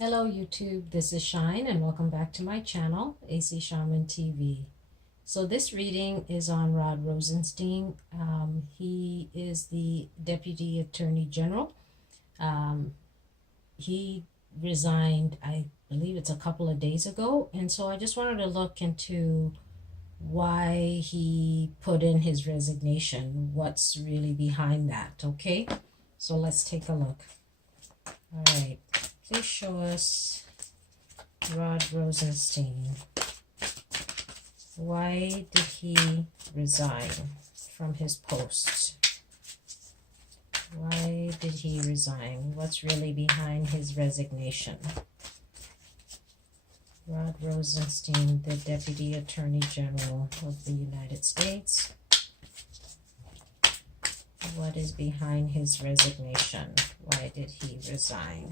Hello YouTube, this is Shine and welcome back to my channel, AC Shaman TV. So this reading is on Rod Rosenstein. He is the Deputy Attorney General. He resigned, I believe it's a couple of days ago, and so I just wanted to look into why he put in his resignation, what's really behind that, okay? So let's take a look. All right. Please show us Rod Rosenstein. Why did he resign from his post? Why did he resign? What's really behind his resignation? Rod Rosenstein, the Deputy Attorney General of the United States. What is behind his resignation? Why did he resign?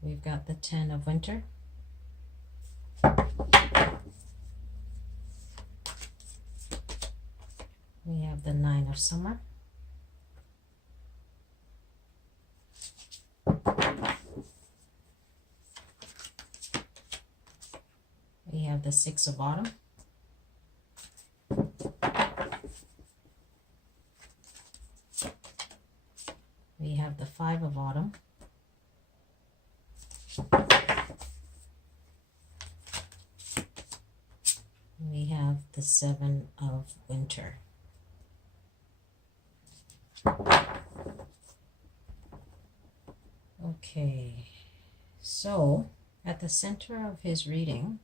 We've got the 10 of winter. We have the 9 of summer. We have the 6 of autumn. We have the 5 of autumn. We have the 7 of winter. Okay, so at the center of his reading,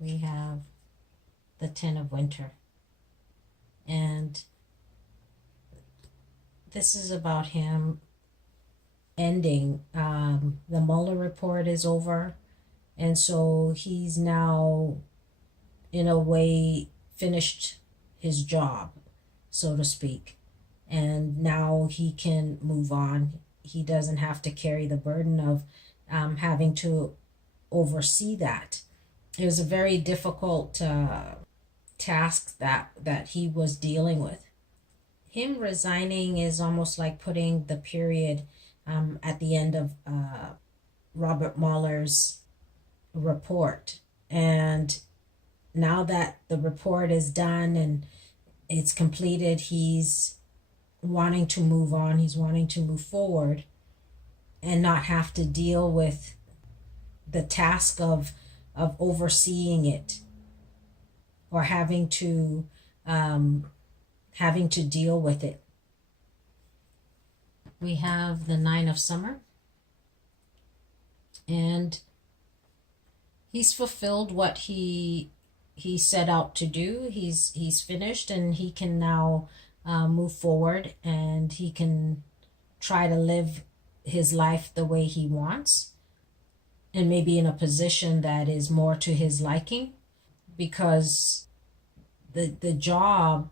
we have the 10 of winter. And this is about him ending. The Mueller report is over. And so he's now, in a way, finished his job, so to speak. And now he can move on. He doesn't have to carry the burden of having to oversee that. It was a very difficult task that he was dealing with. Him resigning is almost like putting the period at the end of Robert Mueller's report. And now that the report is done and it's completed, he's wanting to move on. He's wanting to move forward and not have to deal with the task of overseeing it, or having to deal with it. We have the 9 of summer, and he's fulfilled what he set out to do. He's finished, and he can now move forward, and he can try to live his life the way he wants, and maybe in a position that is more to his liking, because the job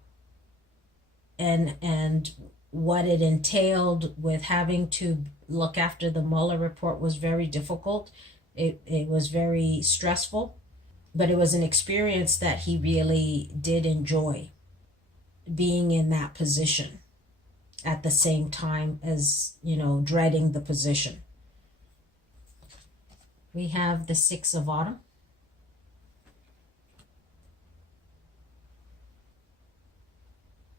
and what it entailed with having to look after the Mueller report was very difficult. It was very stressful, but it was an experience that he really did enjoy, being in that position at the same time as, dreading the position. We have the 6 of autumn.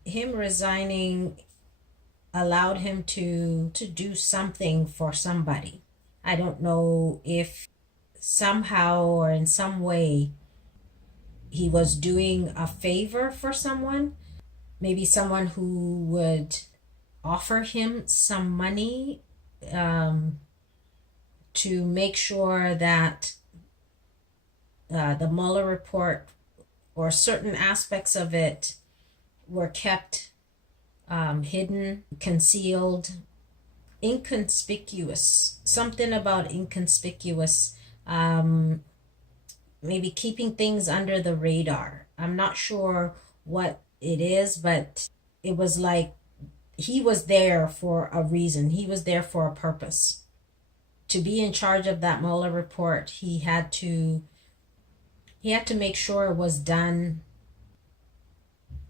Him resigning allowed him to do something for somebody. I don't know if somehow or in some way he was doing a favor for someone, maybe someone who would offer him some money to make sure that the Mueller report or certain aspects of it were kept hidden, concealed, inconspicuous. Something about inconspicuous, maybe keeping things under the radar. I'm not sure what it is, but it was like he was there for a reason. He was there for a purpose. to be in charge of that Mueller report, he had to make sure it was done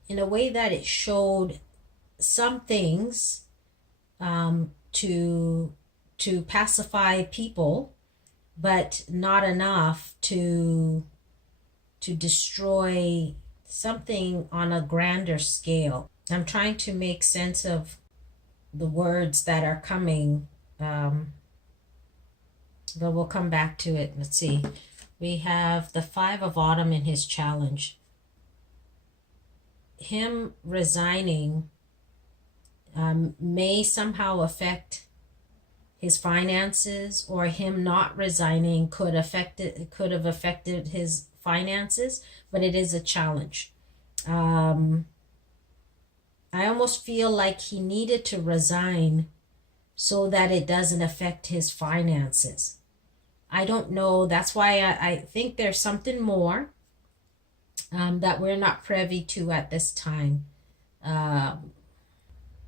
in a way that it showed some things to pacify people, but not enough to destroy something on a grander scale. I'm trying to make sense of the words that are coming, but we'll come back to it. Let's see. We have the 5 of Autumn in his challenge. Him resigning may somehow affect his finances, or him not resigning could have affected his finances, but it is a challenge. I almost feel like he needed to resign so that it doesn't affect his finances. I don't know. That's why I think there's something more that we're not privy to at this time.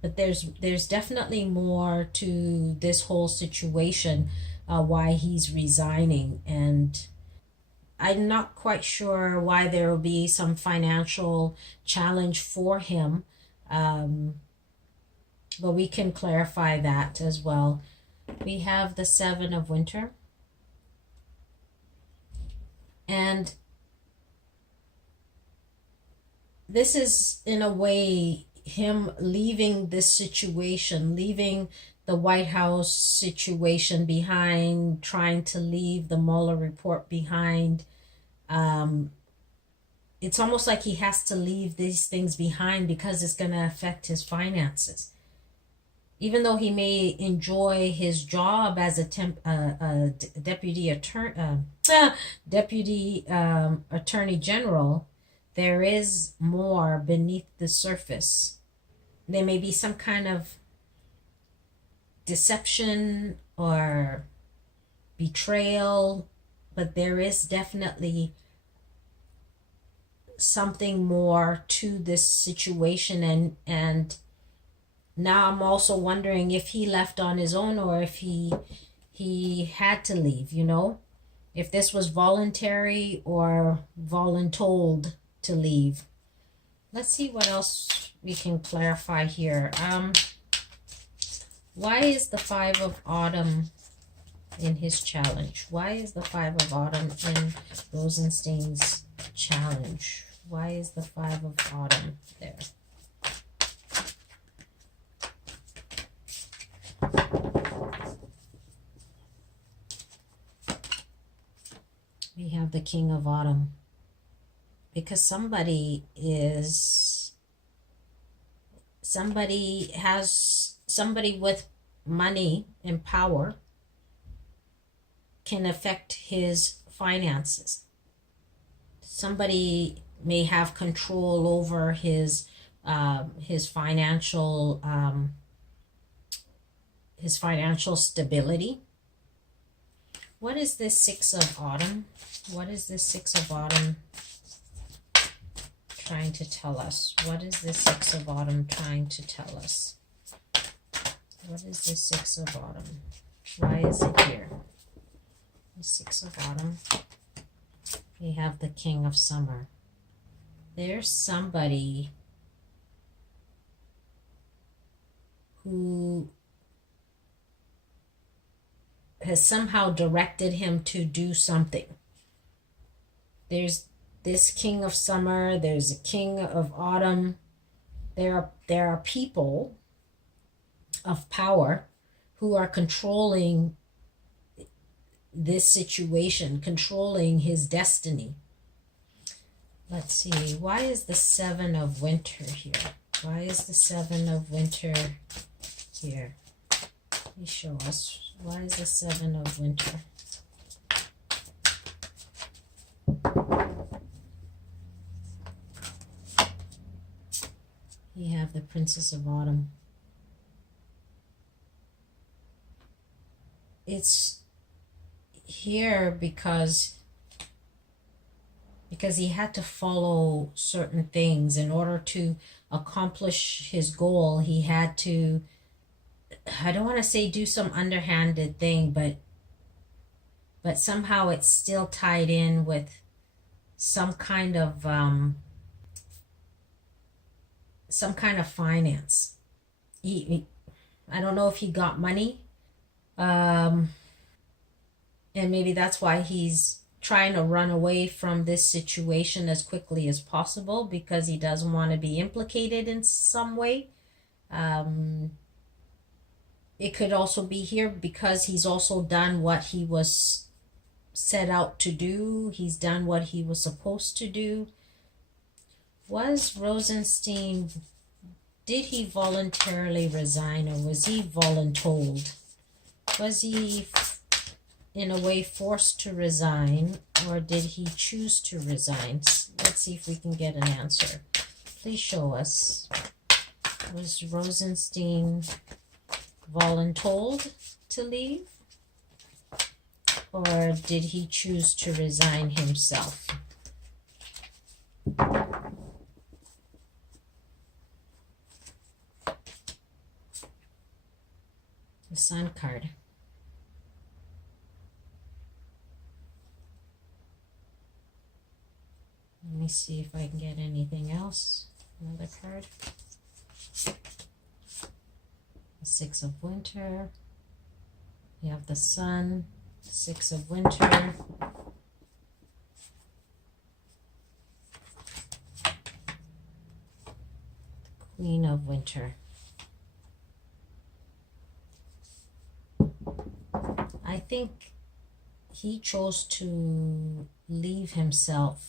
But there's definitely more to this whole situation, why he's resigning. And I'm not quite sure why there will be some financial challenge for him. But we can clarify that as well. We have the 7 of Winter. And this is, in a way, him leaving this situation, leaving the White House situation behind, trying to leave the Mueller report behind. It's almost like he has to leave these things behind because it's going to affect his finances. Even though he may enjoy his job as a deputy attorney general, there is more beneath the surface. There may be some kind of deception or betrayal, but there is definitely something more to this situation. And now I'm also wondering if he left on his own or if he had to leave, if this was voluntary or voluntold to leave. Let's see what else we can clarify here. Why is the 5 of Autumn in his challenge? Why is the 5 of Autumn in Rosenstein's challenge? Why is the 5 of Autumn there? We have the King of Autumn. Because somebody with money and power can affect his finances. Somebody may have control over his financial stability. What is this 6 of Autumn? What is this 6 of Autumn trying to tell us? What is this 6 of Autumn trying to tell us? What is this 6 of Autumn? Why is it here? The 6 of Autumn. We have the King of Summer. There's somebody who has somehow directed him to do something. There's this King of Summer, there's a King of Autumn. There are people of power who are controlling this situation, controlling his destiny. Let's see, why is the 7 of Winter here? Why is the 7 of Winter here? Let me show us. Why is the 7 of Winter? You have the Princess of Autumn. It's here because he had to follow certain things in order to accomplish his goal. He had to, I don't want to say do some underhanded thing, but but somehow it's still tied in with some kind of finance. I don't know if he got money, and maybe that's why he's trying to run away from this situation as quickly as possible, because he doesn't want to be implicated in some way. It could also be here because he's also done what he was set out to do. He's done what he was supposed to do. Was Rosenstein, did he voluntarily resign, or was he voluntold? Was he in a way forced to resign, or did he choose to resign? Let's see if we can get an answer. Please show us. Was Rosenstein voluntold to leave, or did he choose to resign himself? The Sun card. Let me see if I can get anything else. Another card. The Six of Winter. You have the Sun, Six of Winter. The Queen of Winter. I think he chose to leave himself.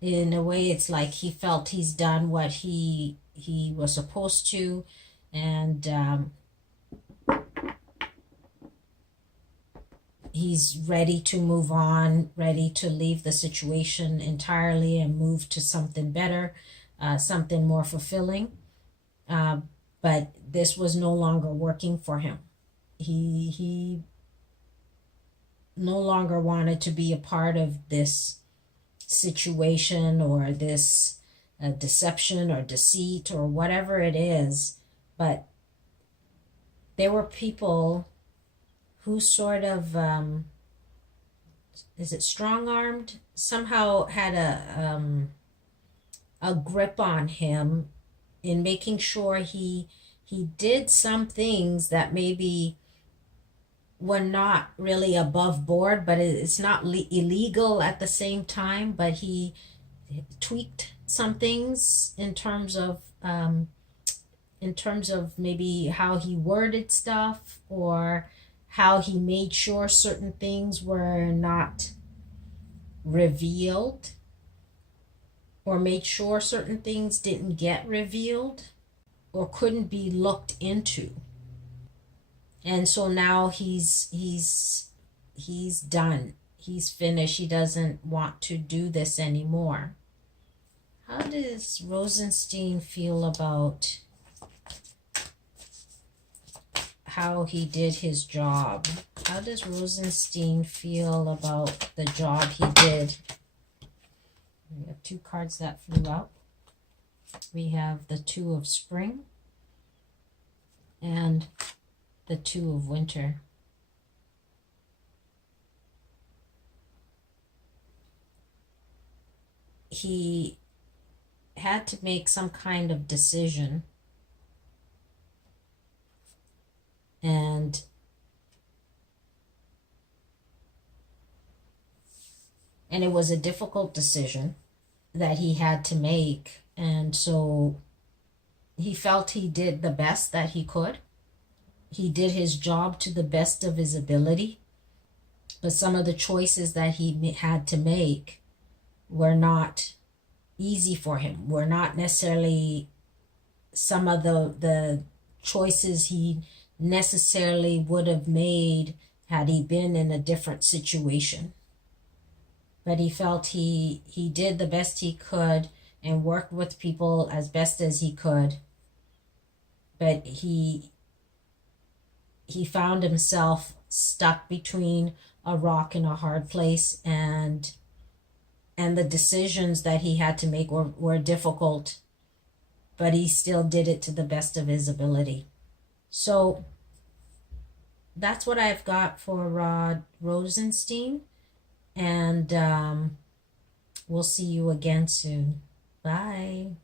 In a way, it's like he felt he's done what he was supposed to, and he's ready to move on, ready to leave the situation entirely and move to something better, something more fulfilling. But this was no longer working for him. He no longer wanted to be a part of this situation, or this deception or deceit or whatever it is. But there were people who sort of, is it strong-armed? Somehow had a grip on him in making sure he did some things that maybe were not really above board, but it's not illegal at the same time. But he tweaked some things in terms of maybe how he worded stuff, or how he made sure certain things were not revealed, or made sure certain things didn't get revealed or couldn't be looked into. And so now he's done. He's finished. He doesn't want to do this anymore. How does Rosenstein feel about how he did his job? How does Rosenstein feel about the job he did? We have two cards that flew out. We have the Two of Spring and the Two of Winter. He had to make some kind of decision, and it was a difficult decision that he had to make. And so he felt he did the best that he could. He did his job to the best of his ability, but some of the choices that he had to make were not easy for him, were not necessarily some of the choices he necessarily would have made had he been in a different situation. But he felt he did the best he could and worked with people as best as he could. But he found himself stuck between a rock and a hard place, and the decisions that he had to make were difficult, but he still did it to the best of his ability. So that's what I've got for Rod Rosenstein. And we'll see you again soon. Bye.